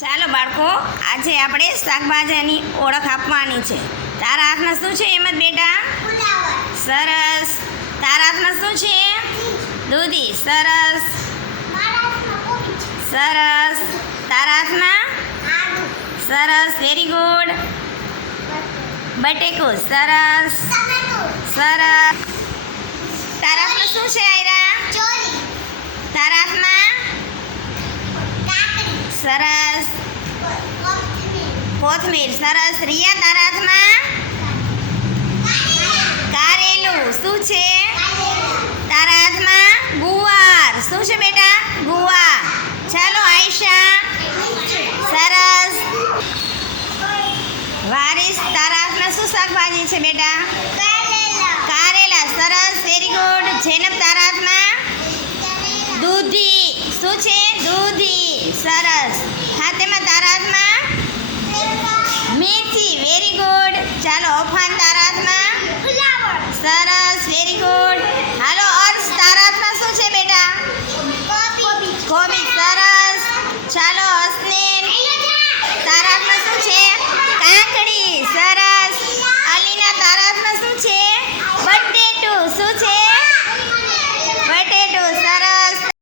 ચાલો બાળકો, આજે આપણે શાકભાજીની ઓળખ આપવાની છે. તારા હાથમાં શું છે હેમંત બેટા? સરસ. તારા હાથમાં શું છે? દૂધી. સરસ સરસ. તારા હાથમાં? સરસ, વેરી ગુડ. બટેકું. સરસ સરસ. તારા હાથમાં શું છે આયરા? તારા હાથમાં? સરસ. કોથમીર. સરસ. રિયા, તારા હાથમાં? કારેલું. શું છે તારા હાથમાં? ગુવાર. શું છે બેટા? ગુવાર. ચાલો આયશા. સરસ. વારિસ, તારા હાથમાં શું શાકભાજી છે બેટા? કારેલા. સરસ, વેરી ગુડ. જેનબ, તારા હાથમાં? દૂધી. શું છે? દૂધ.